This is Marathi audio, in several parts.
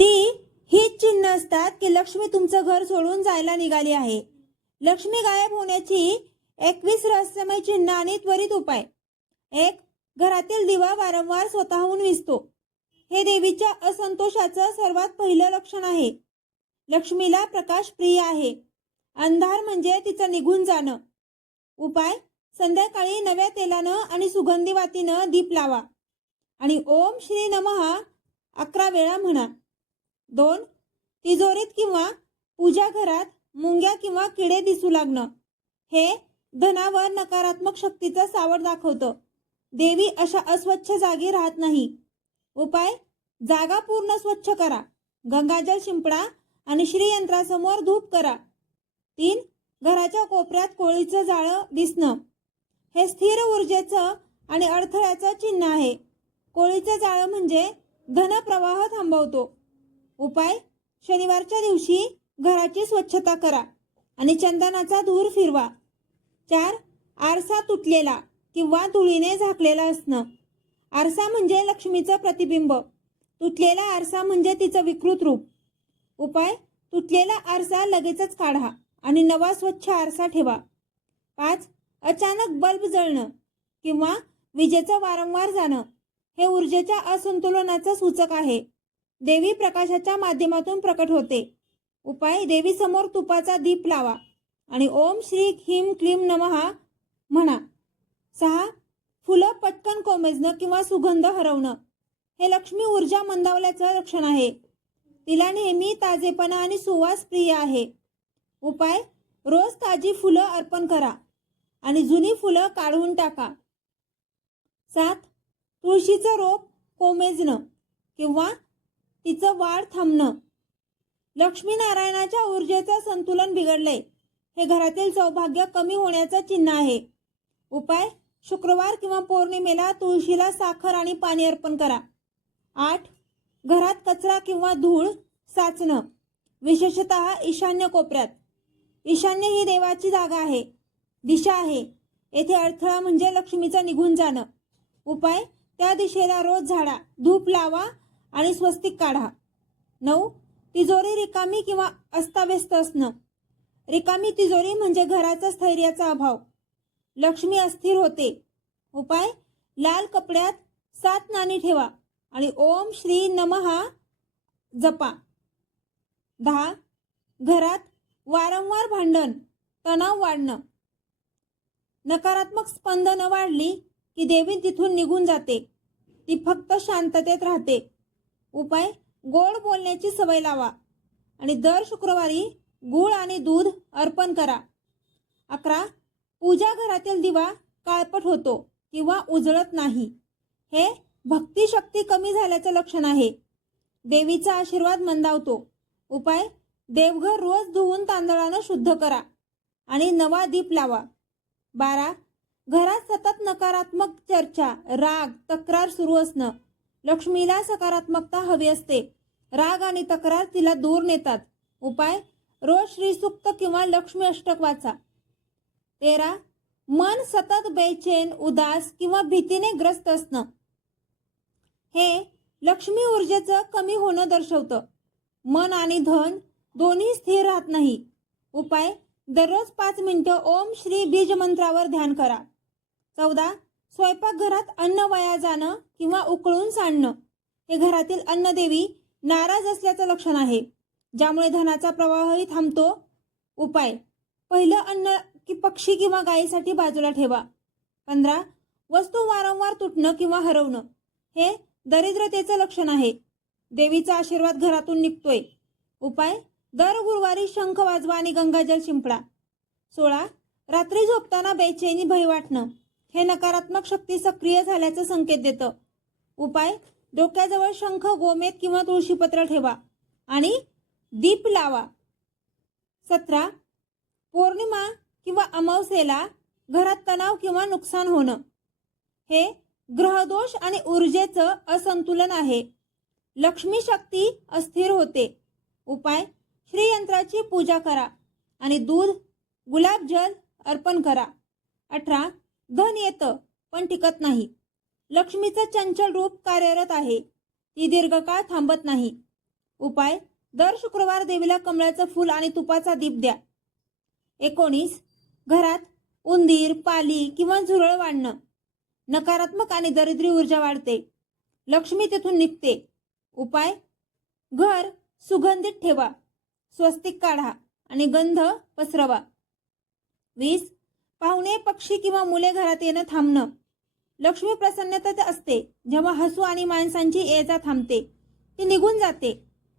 ती हीच चिन्ह असतात की लक्ष्मी तुमचं घर सोडून जायला निघाली आहे. लक्ष्मी गायब होण्याची एकवीस रहस्यमय चिन्ह आणि त्वरित उपाय. एक घरातील दिवा वारंवार स्वतःहून विसतो. हे देवीच्या असंतोषाचं सर्वात पहिलं लक्षण आहे. लक्ष्मीला प्रकाश प्रिय आहे. अंधार म्हणजे तिचं निघून जाणं. उपाय संध्याकाळी नव्या तेलानं आणि सुगंधी वातीनं दीप लावा. आणि ओम श्री नमः अकरा वेळा म्हणा. दोन तिजोरीत किंवा पूजा घरात मुंग्या किंवा किडे दिसू लागणं. हे धनावर नकारात्मक शक्तीचं सावड दाखवतं. देवी अशा अस्वच्छ जागी राहत नाही. उपाय जागा पूर्ण स्वच्छ करा. गंगाजल शिंपडा आणि श्रीयंत्रासमोर धूप करा. तीन घराच्या कोपऱ्यात कोळीचं जाळं दिसणं. हे स्थिर ऊर्जेचं आणि अडथळ्याचं चिन्ह आहे. कोळीचं जाळं म्हणजे धनप्रवाह थांबवतो. उपाय? शनिवारच्या दिवशी घराची स्वच्छता करा आणि चंदनाचा धूर फिरवा. चार आरसा तुटलेला किंवा धुळीने झाकलेला असणं. आरसा म्हणजे लक्ष्मीचं प्रतिबिंब. तुटलेला आरसा म्हणजे तिचं विकृत रूप. उपाय? तुटलेला आरसा लगेचच काढा आणि नवा स्वच्छ आरसा ठेवा. पाच अचानक बल्ब जळणं किंवा विजेचं वारंवार जाणं हे ऊर्जेच्या असंतुलनाचं सूचक आहे. देवी प्रकाशाच्या माध्यमातून प्रकट होते. उपाय देवी समोर तुपाचा दीप लावा आणि ओम श्री ह्रीम क्लीम नमहा म्हणा. सहा फुलं पटकन कोमेजणं किंवा सुगंध हरवणं. हे लक्ष्मी ऊर्जा मंदावल्याचं लक्षण आहे. तिला नेहमी ताजेपणा आणि सुवास प्रिय आहे. उपाय रोज ताजी फुलं अर्पण करा आणि जुनी फुलं काढून टाका. सात तुळशीचं रोप कोमेजणं किंवा तिचं वाढ थांबणं. लक्ष्मीनारायणाच्या ऊर्जेचं संतुलन बिघडले हे घरातील सौभाग्य कमी होण्याचं चिन्ह आहे. उपाय शुक्रवार किंवा पौर्णिमेला तुळशीला साखर आणि पाणी अर्पण करा. आठ घरात कचरा किंवा धूळ साचणं. विशेषत ईशान्य कोपऱ्यात. ईशान्य ही देवाची जागा आहे. दिशा आहे. येथे अडथळा म्हणजे लक्ष्मीचं निघून जाणं. उपाय त्या दिशेला रोज झाडा. धूप लावा आणि स्वस्तिक काढा. नऊ तिजोरी रिकामी किंवा अस्ताव्यस्त असणं. रिकामी तिजोरी म्हणजे घराचा स्थैर्याचा अभाव. लक्ष्मी अस्थिर होते. उपाय लाल कपड्यात सात नाणी ठेवा आणि ओम श्री नमहा जपा. दहा घरात वारंवार भांडण तणाव वाढणं. नकारात्मक स्पंदनं वाढली की देवी तिथून निघून जाते. ती फक्त शांततेत राहते. उपाय गोड बोलण्याची सवय लावा. आणि दर शुक्रवारी गूळ आणि दूध अर्पण करा. अकरा पूजा घरातील दिवा काळपट होतो किंवा उजळत नाही. हे भक्तिशक्ती कमी झाल्याचं लक्षण आहे. देवीचा आशीर्वाद मंदावतो. उपाय देवघर रोज धुवून तांदळानं शुद्ध करा आणि नवा दीप लावा. बारा घरात सतत नकारात्मक चर्चा राग तक्रार सुरू असणं लक्ष्मीला सकारात्मकता हवी असते. राग आणि तक्रार तिला दूर नेतात. उपाय रोज श्रीसुक्त किंवा लक्ष्मी अष्टक वाचा. तेरा मन सतत बेचैन उदास किंवा भीतीने ग्रस्त असणं. हे लक्ष्मी ऊर्जेचं कमी होणं दर्शवतं. मन आणि धन दोन्ही स्थिर राहत नाही. उपाय दररोज पाच मिनिटं ओम श्री बीज मंत्रावर ध्यान करा. चौदा स्वयंपाकघरात अन्न वाया जाणं किंवा उकळून सांडणं. हे घरातील अन्नदेवी नाराज असल्याचं लक्षण आहे. ज्यामुळे धनाचा प्रवाहही थांबतो. उपाय. पहिलं अन्न की पक्षी किंवा गायीसाठी बाजूला ठेवा. पंधरा. वस्तू वारंवार तुटणं किंवा हरवणं. हे दरिद्रतेचं लक्षण आहे. देवीचा आशीर्वाद घरातून निघतोय. उपाय. दर गुरुवारी शंख वाजवा आणि गंगाजल शिंपडा. सोळा. रात्री झोपताना बेचैनी भय वाटणं. हे नकारात्मक शक्ती सक्रिय झाल्याचं संकेत देतं. उपाय? डोक्याजवळ शंख गोमेत किंवा तुळशीपत्र ठेवा आणि दीप लावा. सतरा. पौर्णिमा किंवा अमावस्येला घरात तणाव किंवा नुकसान होणं. हे ग्रहदोष आणि ऊर्जेचं असंतुलन आहे. लक्ष्मी शक्ती अस्थिर होते. उपाय? श्रीयंत्राची पूजा करा आणि दूध गुलाबजल अर्पण करा. अठरा. धन येतं पण टिकत नाही. लक्ष्मीचं चंचल रूप कार्यरत आहे. ती दीर्घकाळ थांबत नाही. उपाय दर शुक्रवार देवीला कमळाचं फूल आणि तुपाचा दीप द्या. एकोणीस घरात उंदीर पाली किंवा झुरळ वाढणं. नकारात्मक आणि दरिद्री ऊर्जा वाढते. लक्ष्मी तेथून निघते. उपाय घर सुगंधित ठेवा. स्वस्तिक काढा आणि गंध पसरवा. वीस पाहुणे पक्षी किंवा मुले घरात येणं थांबणं. लक्ष्मी प्रसन्नतेत असते. जेव्हा हसू आणि माणसांची ये जा थांबते ती निघून जाते.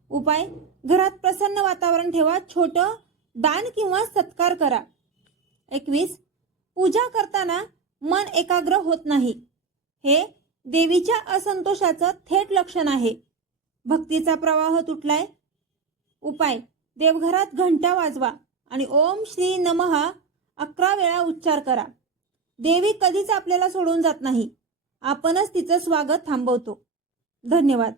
उपाय घरात प्रसन्न वातावरण ठेवा. छोटं दान किंवा सत्कार करा. एकवीस पूजा करताना मन एकाग्र होत नाही. हे देवीच्या असंतोषाचं थेट लक्षण आहे. भक्तीचा प्रवाह तुटलाय. उपाय देवघरात घंटा वाजवा आणि ओम श्री नमहा अकरा वेळा उच्चार करा. देवी कधीच आपल्याला सोडून जात नाही. आपणच तिचं स्वागत थांबवतो. धन्यवाद.